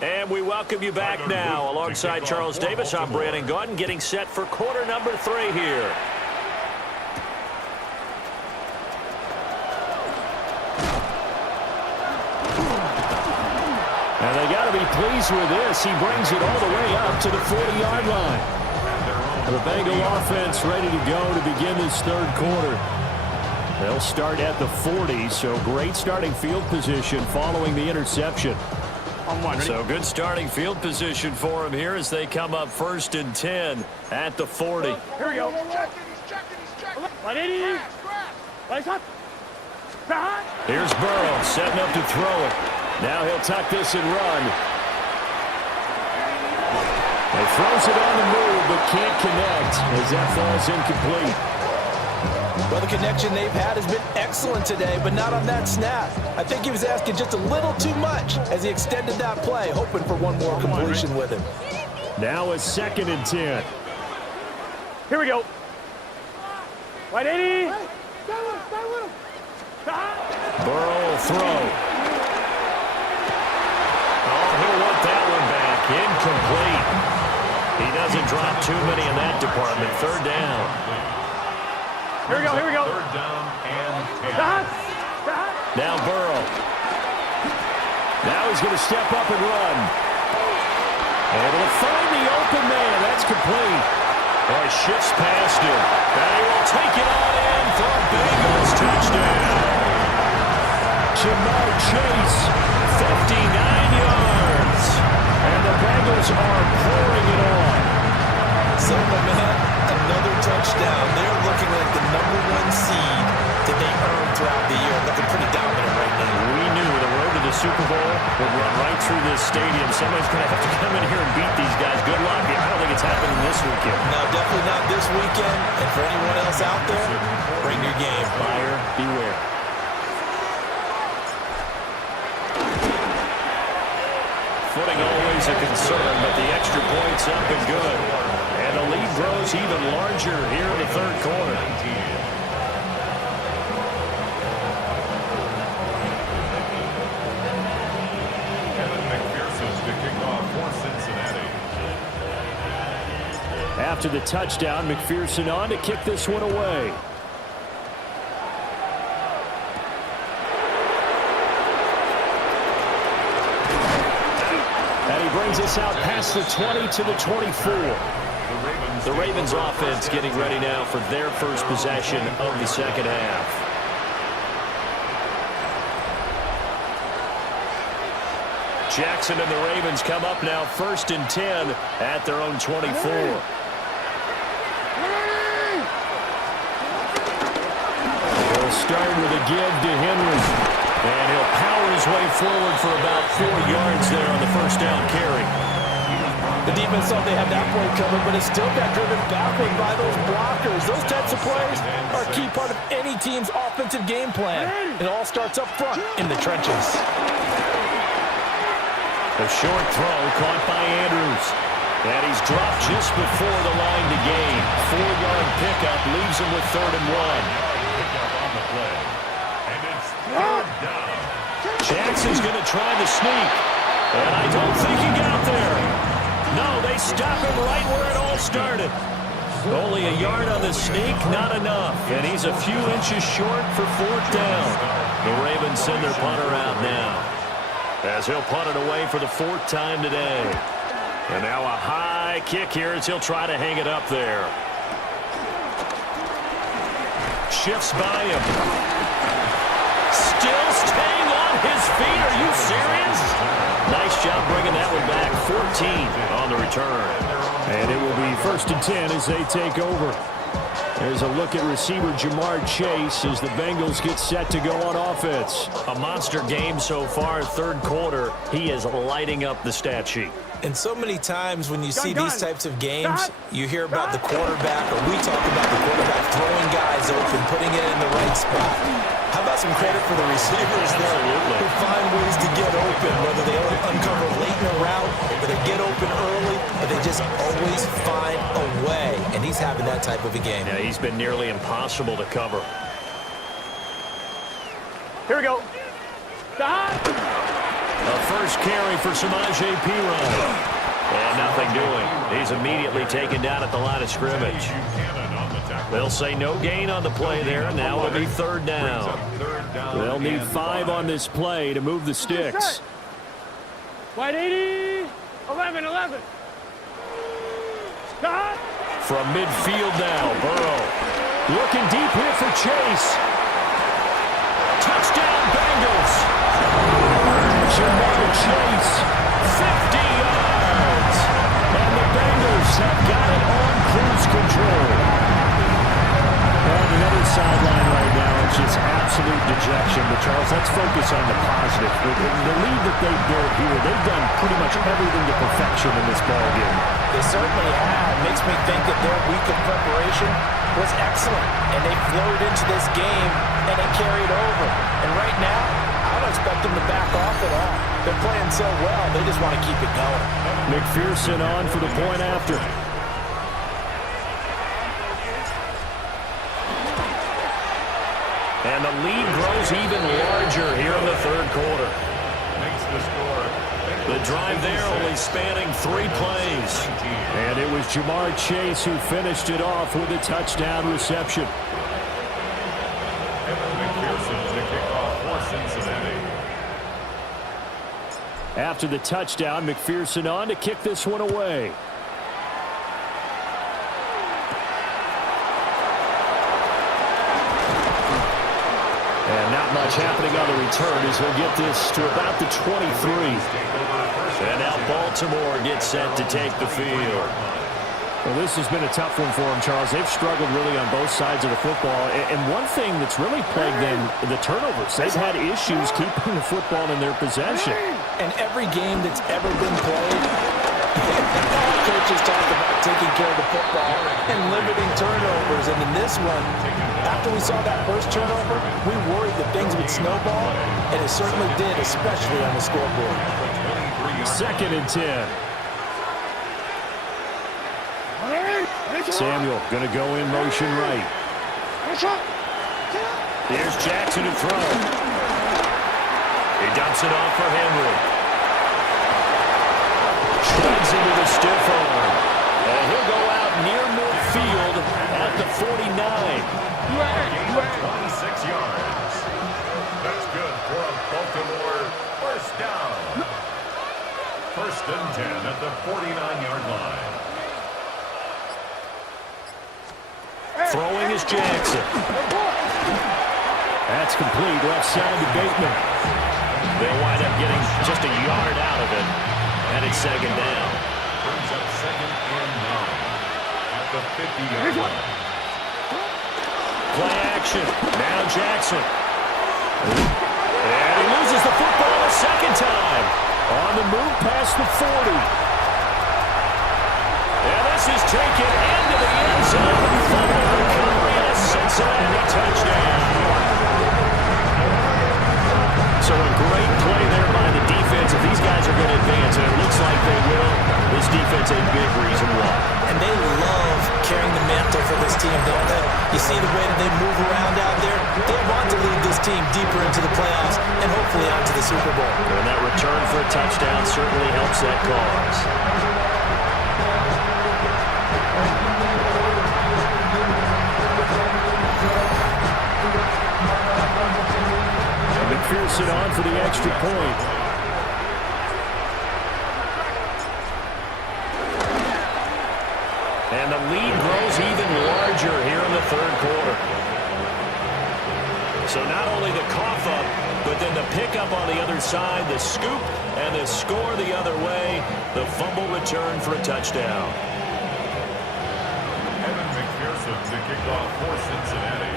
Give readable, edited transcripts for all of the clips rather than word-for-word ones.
And we welcome you back now. Alongside Charles Davis, I'm Brandon Gaudin, getting set for quarter number 3 here. And they got to be pleased with this. He brings it all the way up to the 40-yard line. The Bengal offense ready to go to begin this third quarter. They'll start at the 40, so great starting field position following the interception. So good starting field position for him here as they come up 1st and 10 at the 40. Here we go. Here's Burrow setting up to throw it. Now he'll tuck this and run. He throws it on the move but can't connect as that falls incomplete. Well, the connection they've had has been excellent today, but not on that snap. I think he was asking just a little too much as he extended that play, hoping for one more completion with him. Now a 2nd and 10. Here we go. White 80. Burrow will throw. Oh, he'll want that one back. Incomplete. He doesn't drop too many in that department. 3rd down. Here we go, here we go. 3rd down and 10. Now Burrow. Now he's going to step up and run. And he'll find the open man. That's complete. Oh, he shifts past him. And he will take it on in for a Bengals touchdown. Jamar Chase, 59 yards. and the Bengals are pouring it on. So, my man, another touchdown. They're looking like the #1 seed that they earned throughout the year. Looking pretty dominant right now. We knew the road to the Super Bowl would run right through this stadium. Somebody's going to have to come in here and beat these guys. Good luck. I don't think it's happening this weekend. No, definitely not this weekend. And for anyone else out there, bring your game. Buyer beware. Footing always a concern, but the extra point's up and good. And the lead grows even larger here in the 3rd quarter. After the touchdown, McPherson on to kick this one away. And he brings us out past the 20 to the 24. The Ravens offense getting ready now for their first possession of the 2nd half. Jackson and the Ravens come up now 1st and 10 at their own 24. He'll start with a give to Henry. And he'll power his way forward for about 4 yards there on the 1st down carry. The defense thought they had that point covered, but it still got driven backward by those blockers. Those types of plays are a key part of any team's offensive game plan. It all starts up front in the trenches. A short throw caught by Andrews. And he's dropped just before the line to gain. 4-yard pickup leaves him with 3rd and 1. Jackson's going to try the sneak. And I don't think he got there. No, they stop him right where it all started. Only a yard on the sneak, not enough. And he's a few inches short for 4th down. The Ravens send their punter out now, as he'll punt it away for the 4th time today. And now a high kick here as he'll try to hang it up there. Shifts by him. Still staying on his feet. Are you serious? Nice job bringing that one back. 14 on the return. And it will be 1st and 10 as they take over. There's a look at receiver Jamar Chase as the Bengals get set to go on offense. A monster game so far, 3rd quarter. He is lighting up the stat sheet. And so many times when you see these types of games, you hear about the quarterback, or we talk about the quarterback throwing guys open, putting it in the right spot. How about some credit for the receivers there who find ways to get open, whether they uncover late in the route, or they get open early, but they just always find a way. And he's having that type of a game. Yeah, he's been nearly impossible to cover. Here we go. A first carry for Samaje Perine. And nothing doing. He's immediately taken down at the line of scrimmage. They'll say no gain on the play there. Now it'll be third down. They'll need 5 on this play to move the sticks. Wide 80. 11. Stop. From midfield now, Burrow. Looking deep here for Chase. Touchdown, Bengals. Jamar Chase. 50 yards. And the Bengals have got it on cruise control. On the other sideline right now, it's just absolute dejection. But, Charles, let's focus on the positive. The lead that they built here, they've done pretty much everything to perfection in this ballgame. They certainly have. Makes me think that their week of preparation was excellent. And they flowed into this game, and it carried over. And right now, I don't expect them to back off at all. They're playing so well, they just want to keep it going. McPherson on for the point after. And the lead grows even larger here in the third quarter. The drive there only spanning 3 plays. And it was Jamar Chase who finished it off with a touchdown reception. After the touchdown, McPherson on to kick this one away. And not much happening on the return as he'll get this to about the 23. And now Baltimore gets set to take the field. Well, this has been a tough one for them, Charles. They've struggled really on both sides of the football. And one thing that's really plagued them, the turnovers. They've had issues keeping the football in their possession. And every game that's ever been played, coaches talk about taking care of the football and limiting turnovers. And in this one, after we saw that first turnover, we worried that things would snowball, and it certainly did, especially on the scoreboard. 2nd and 10. Samuel going to go in motion right. Here's Jackson to throw. He dumps it off for Henry. Shreds into the stiff arm. And he'll go out near midfield at the 49. 26 yards. That's good for a Baltimore first down. 1st and 10 at the 49-yard line. Throwing is Jackson. That's complete. Left side to Bateman. They'll wind up getting just a yard out of it. And it's 2nd down. Brings up 2nd and 9 at the 50-yard line. Play action. Now Jackson. And he loses the football a 2nd time. On the move past the 40. And this is taken into the end zone. Fumble recovery and a Cincinnati touchdown. So a great play there by the defense. If these guys are going to advance, and it looks like they will, this defense a big reason why. And they love carrying the mantle for this team, don't they? You see the way that they move around out there? They want to lead this team deeper into the playoffs and hopefully onto the Super Bowl. And that return for a touchdown certainly helps that cause. McPherson on for the extra point. And the lead grows even larger here in the third quarter. So not only the cough up, but then the pickup on the other side, the scoop, and the score the other way, the fumble return for a touchdown. Evan McPherson to kick off for Cincinnati.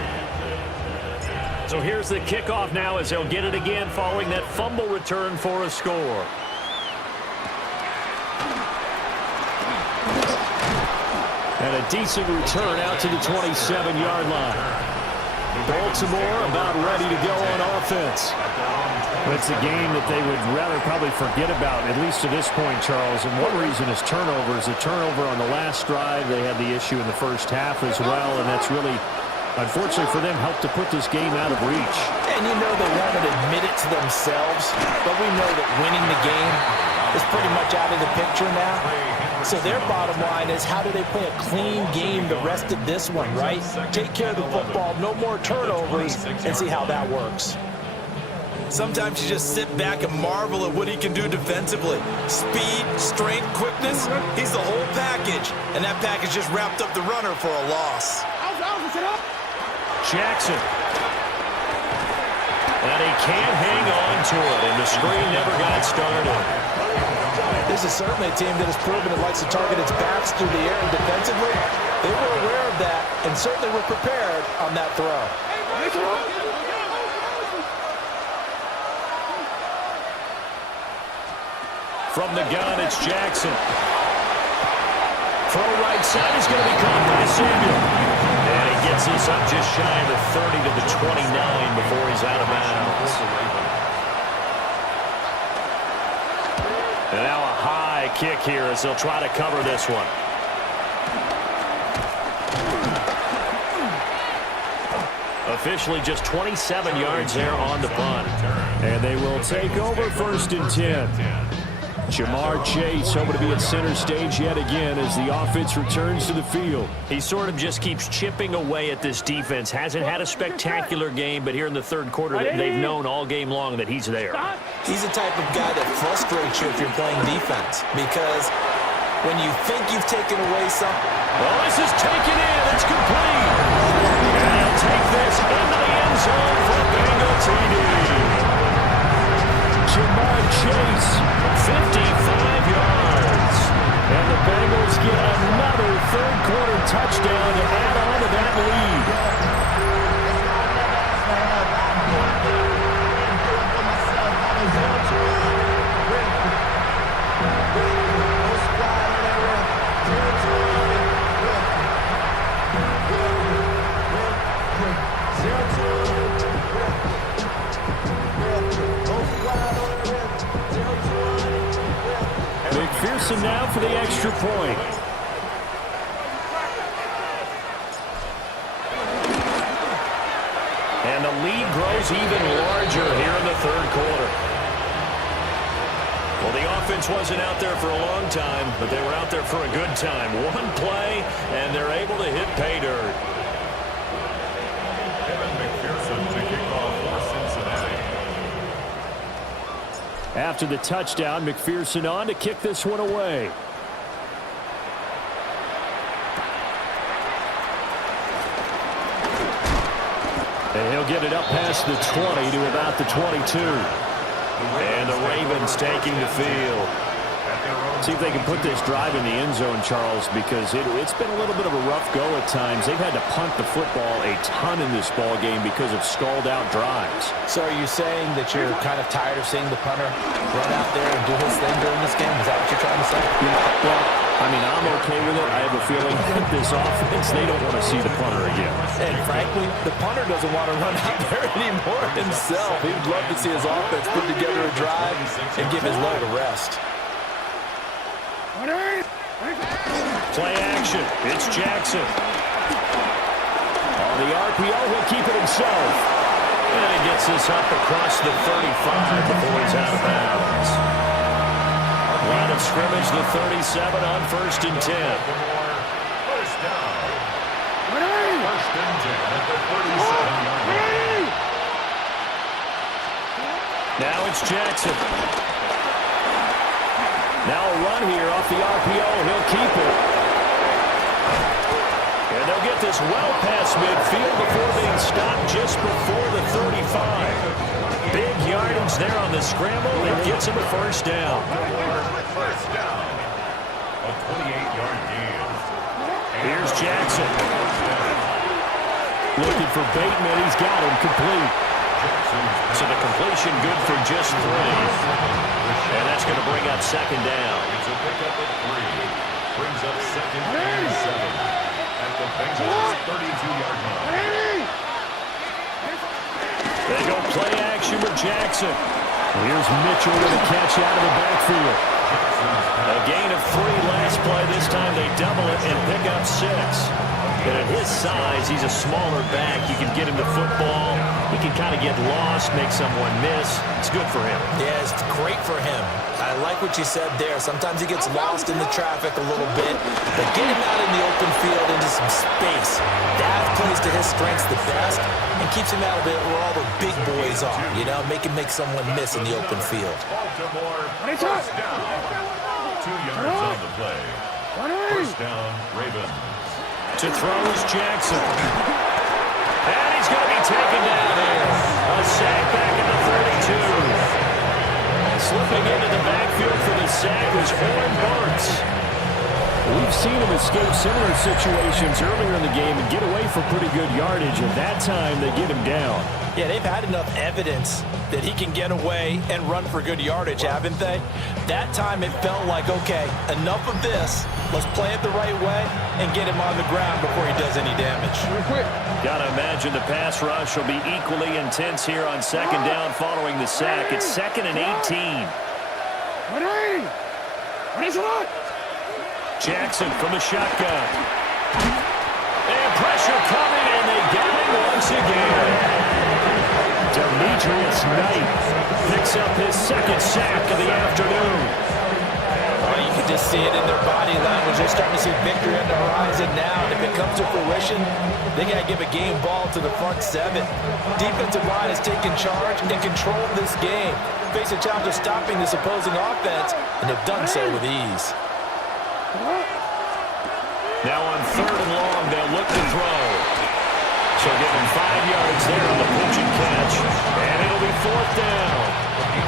So here's the kickoff now as they'll get it again following that fumble return for a score. And a decent return out to the 27-yard line. Baltimore about ready to go on offense. It's a game that they would rather probably forget about, at least to this point, Charles. And one reason is turnovers. A turnover on the last drive. They had the issue in the first half as well, and that's really unfortunately for them, helped to put this game out of reach. And you know they won't admit it to themselves, but we know that winning the game is pretty much out of the picture now. So their bottom line is, how do they play a clean game the rest of this one, right? Take care of the football, no more turnovers, and see how that works. Sometimes you just sit back and marvel at what he can do defensively. Speed, strength, quickness, he's the whole package. And that package just wrapped up the runner for a loss. Jackson. And he can't hang on to it, and the screen never got started. This is certainly a team that has proven it likes to target its backs through the air and defensively. They were aware of that and certainly were prepared on that throw. From the gun, it's Jackson. Throw right side is going to be caught by Samuel. And he gets this up just shy of the 30 to the 29 before he's out of bounds. And now a high kick here as they'll try to cover this one. Officially just 27 yards there on the punt. And they will take over 1st and 10. Jamar Chase hoping to be at center stage yet again as the offense returns to the field. He sort of just keeps chipping away at this defense. Hasn't had a spectacular game, but here in the 3rd quarter, they've known all game long that he's there. He's the type of guy that frustrates you if you're playing defense, because when you think you've taken away something. Well, this is taken in. It's complete. And he'll take this into the end zone for a Bengal TD. Jamar Chase, 55 yards. And the Bengals get another 3rd quarter touchdown to add on to that lead. McPherson now for the extra point. And the lead grows even larger here in the 3rd quarter. Well, the offense wasn't out there for a long time, but they were out there for a good time. One play, and they're able to hit pay dirt. McPherson to kick off for Cincinnati. After the touchdown, McPherson on to kick this one away. And he'll get it up past the 20 to about the 22. And the Ravens taking the field. See if they can put this drive in the end zone, Charles, because it's been a little bit of a rough go at times. They've had to punt the football a ton in this ball game because of stalled-out drives. So are you saying that you're kind of tired of seeing the punter run out there and do his thing during this game? Is that what you're trying to say? Well, I mean, I'm okay with it. I have a feeling that this offense, they don't want to see the punter again. And frankly, the punter doesn't want to run out there anymore himself. He'd love to see his offense put together a drive and give his load a rest. Play action. It's Jackson. On the RPO, he'll keep it himself. And he gets this up across the 35 before he's out of bounds. Line of scrimmage, the 37 on 1st and 10. First down. 1st and 10 at the 37-yard line. Now it's Jackson. Now a run here off the RPO. He'll keep it. And they'll get this well past midfield before being stopped just before the 35. Big yardage there on the scramble. It gets him a 1st down. First down. A 28-yard gain. Here's Jackson. Looking for Bateman. He's got him complete. So the completion good for just 3. And that's going to bring up 2nd down. It's a pickup of 3. Brings up 2nd and 7 at the Bengals 32-yard line. They go play action with Jackson. Here's Mitchell with a catch out of the backfield. A gain of 3 last play. This time they double it and pick up 6. And at his size, he's a smaller back. You can get him the football. He can kind of get lost, make someone miss. It's good for him. Yeah, it's great for him. I like what you said there. Sometimes he gets lost in the traffic a little bit, but get him out in the open field into some space. That plays to his strengths the best and keeps him out of it where all the big boys are, you know, make someone miss in the open field. Baltimore, first down. 2 yards on the play. First down, Ravens. To throw is Jackson. And he's going to be taken down here. A sack back at the 32. Slipping into the backfield for the sack was Oren Burks. We've seen him escape similar situations earlier in the game and get away for pretty good yardage, and that time they get him down. Yeah, they've had enough evidence that he can get away and run for good yardage, haven't they? That time it felt like, okay, enough of this. Let's play it the right way and get him on the ground before he does any damage. Gotta imagine the pass rush will be equally intense here on second down following the sack. It's 2nd and 18. Jackson from the shotgun. And pressure coming, and they get him once again. Demetrius Knight picks up his 2nd sack of the afternoon. Oh, you can just see it in their body language. They're starting to see victory on the horizon now. And if it comes to fruition, they got to give a game ball to the front 7. Defensive line has taken charge and controlled this game. Face a challenge of stopping this opposing offense, and they've done so with ease. Now on 3rd and long, they'll look to throw. So give him 5 yards there on the pitch and catch. And it'll be 4th down.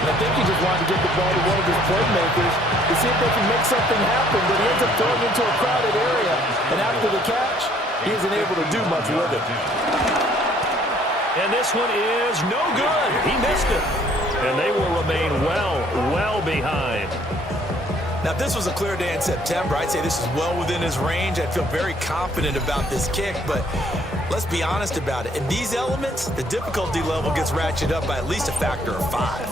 I think he just wanted to get the ball to one of his playmakers to see if they can make something happen, but he ends up throwing into a crowded area. And after the catch, he isn't able to do much with it. And this one is no good. He missed it. And they will remain well behind. Now, if this was a clear day in September, I'd say this is well within his range. I'd feel very confident about this kick, but let's be honest about it. In these elements, the difficulty level gets ratcheted up by at least a factor of 5.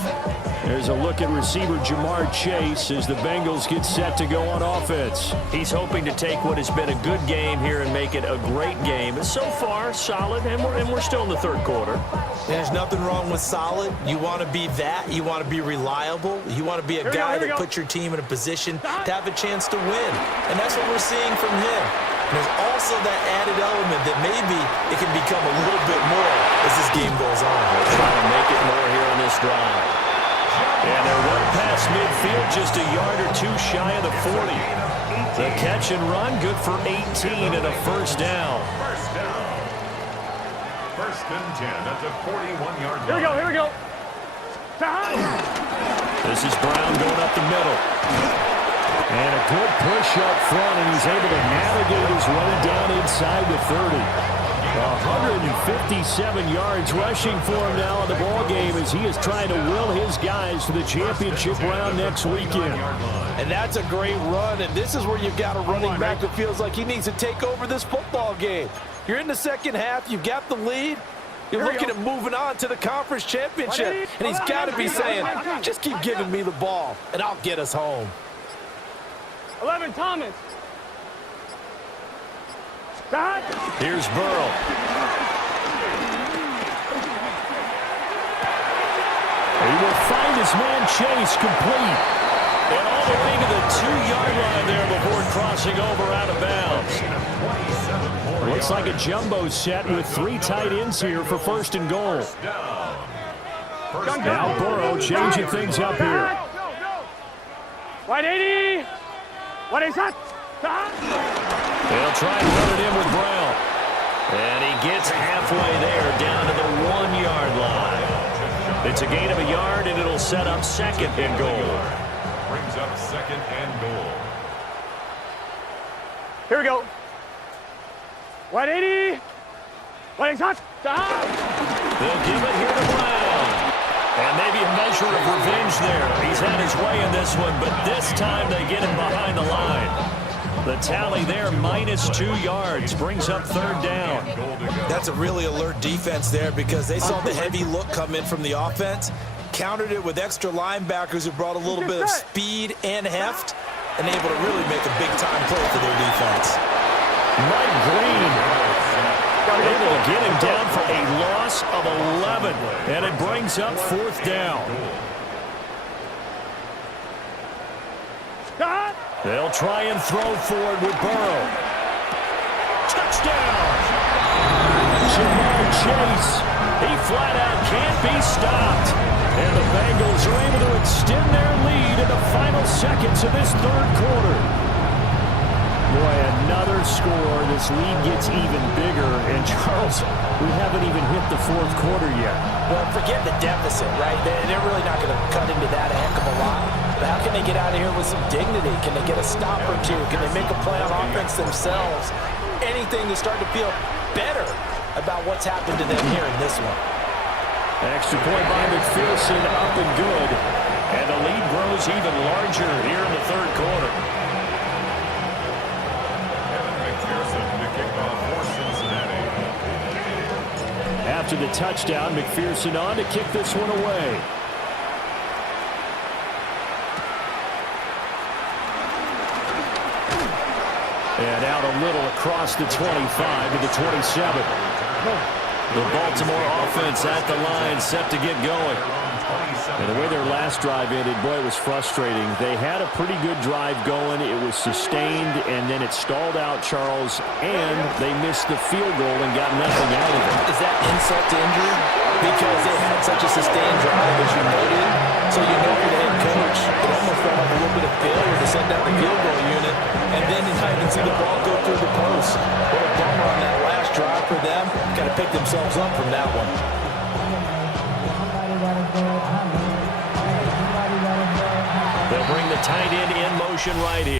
There's a look at receiver Jamar Chase as the Bengals get set to go on offense. He's hoping to take what has been a good game here and make it a great game. But so far, solid, and we're still in the 3rd quarter. There's nothing wrong with solid. You want to be that. You want to be reliable. You want to be a guy that puts your team in a position to have a chance to win. And that's what we're seeing from him. And there's also that added element that maybe it can become a little bit more as this game goes on. We're trying to make it more here on this drive. And they're one past midfield, just a yard or 2 shy of the 40. The catch and run, good for 18 and a 1st down. First down. 1st and 10 at the 41-yard line. Here we go. This is Brown going up the middle. And a good push up front, and he's able to navigate his way down inside the 30. 157 yards rushing for him now in the ballgame as he is trying to will his guys to the championship round next weekend. And that's a great run, and this is where you've got a running back that feels like he needs to take over this football game. You're in the 2nd half, you've got the lead, you're looking at moving on to the conference championship, and he's got to be saying, just keep giving me the ball, and I'll get us home. 11, Thomas. Here's Burrow. He will find his man Chase complete. And all the way to the 2-yard line there before crossing over out of bounds. Looks like a jumbo set with 3 tight ends here for 1st and goal. Now Burrow changing things up here. Wide 80. What is that? They'll try and run it in with Brown. And he gets halfway there down to the 1-yard line. It's a gain of a yard, and it'll set up 2nd and goal. Brings up 2nd and goal. Here we go. 180. What is that? They'll give it here to Brown. And maybe a measure of revenge there. He's had his way in this one, but this time they get him behind the line. The tally there, -2 yards, brings up 3rd down. That's a really alert defense there because they saw the heavy look come in from the offense, countered it with extra linebackers who brought a little bit of speed and heft, and able to really make a big-time play for their defense. Mike Green Able to get him down for a loss of 11. And it brings up 4th down. They'll try and throw forward with Burrow. Touchdown! Jamal Chase. He flat out can't be stopped. And the Bengals are able to extend their lead in the final seconds of this 3rd quarter. Boy, another score. This lead gets even bigger. And, Charles, we haven't even hit the 4th quarter yet. Well, forget the deficit, right? They're really not going to cut into that a heck of a lot. But how can they get out of here with some dignity? Can they get a stop or two? Can they make a play on offense themselves? Anything to start to feel better about what's happened to them here in this one. Extra point by McPherson, up and good. And the lead grows even larger here in the 3rd quarter. McPherson to kick off for Cincinnati. After the touchdown, McPherson on to kick this one away. And out a little across the 25 to the 27. The Baltimore offense at the line, set to get going. And the way their last drive ended, boy, it was frustrating. They had a pretty good drive going. It was sustained, and then it stalled out, Charles, and they missed the field goal and got nothing out of it. Is that insult to injury? Because they had such a sustained drive, as you noted. So you know for the head coach, it almost felt like a little bit of failure to send out the field goal unit, and then you not even see the ball go through the post. What a bummer on that last drive for them. Got to pick themselves up from that one. They'll bring the tight end in motion right here.